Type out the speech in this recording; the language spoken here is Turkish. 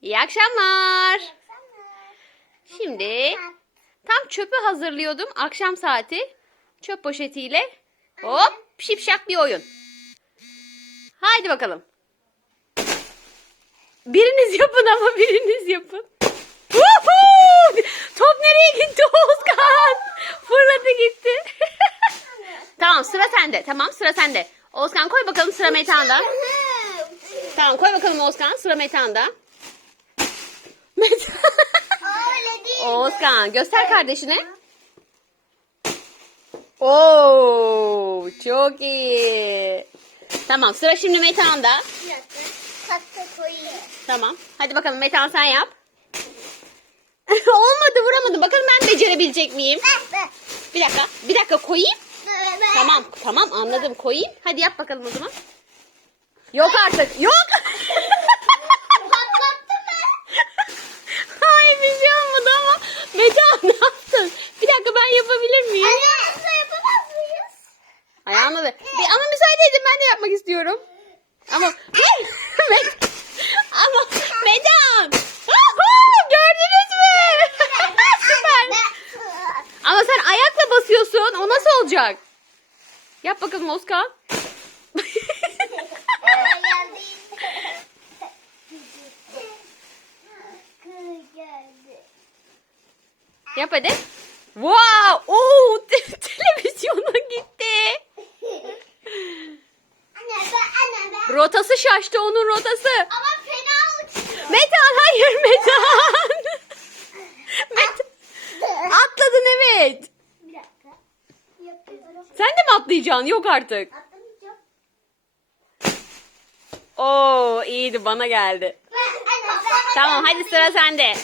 İyi akşamlar. Şimdi tam çöpü hazırlıyordum akşam saati. Çöp poşetiyle hop şipşak bir oyun. Haydi bakalım. Biriniz yapın ama biriniz yapın. Top nereye gitti Oğuzkan? Fırladı gitti. tamam sıra sende. Tamam sıra sende. Oğuzkan koy bakalım sıra Metehan'da. Tamam koy bakalım Oğuzkan sıra Metehan'da. Oğuzkan göster kardeşine. Oo çok iyi. Tamam sıra şimdi Metehan'da. Tamam. Hadi bakalım Metehan sen yap. Olmadı vuramadım. Bakalım ben becerebilecek miyim? Bir dakika. Bir dakika koyayım. Tamam. Tamam anladım. Koyayım. Hadi yap bakalım o zaman. Yok artık. Yok. Patlattı mı? Hayır bir şey olmadı ama Metehan ne yaptın? Bir dakika ben yapabilir miyim? Anne hızlı yapamaz mıyız? Ayağımla da. Bir, ama müsaade edin ben de yapmak istiyorum. Ama ama Medan. Gördünüz mü? Süper. Ama sen ayakla basıyorsun. O nasıl olacak? Yap bakalım Oskar. Yap hadi. Wow! Oo, te- televizyona gitti. Anne ben anne ben. Rotası şaştı onun rotası. Ama fena uçuyor. Metan hayır Metan. Met atladın evet. Bir dakika. Yapıyorum. Sen de mi atlayacaksın? Yok artık. Atlamayacağım. Oo iyiydi bana geldi. Ben anne ben. Tamam hadi sıra sende.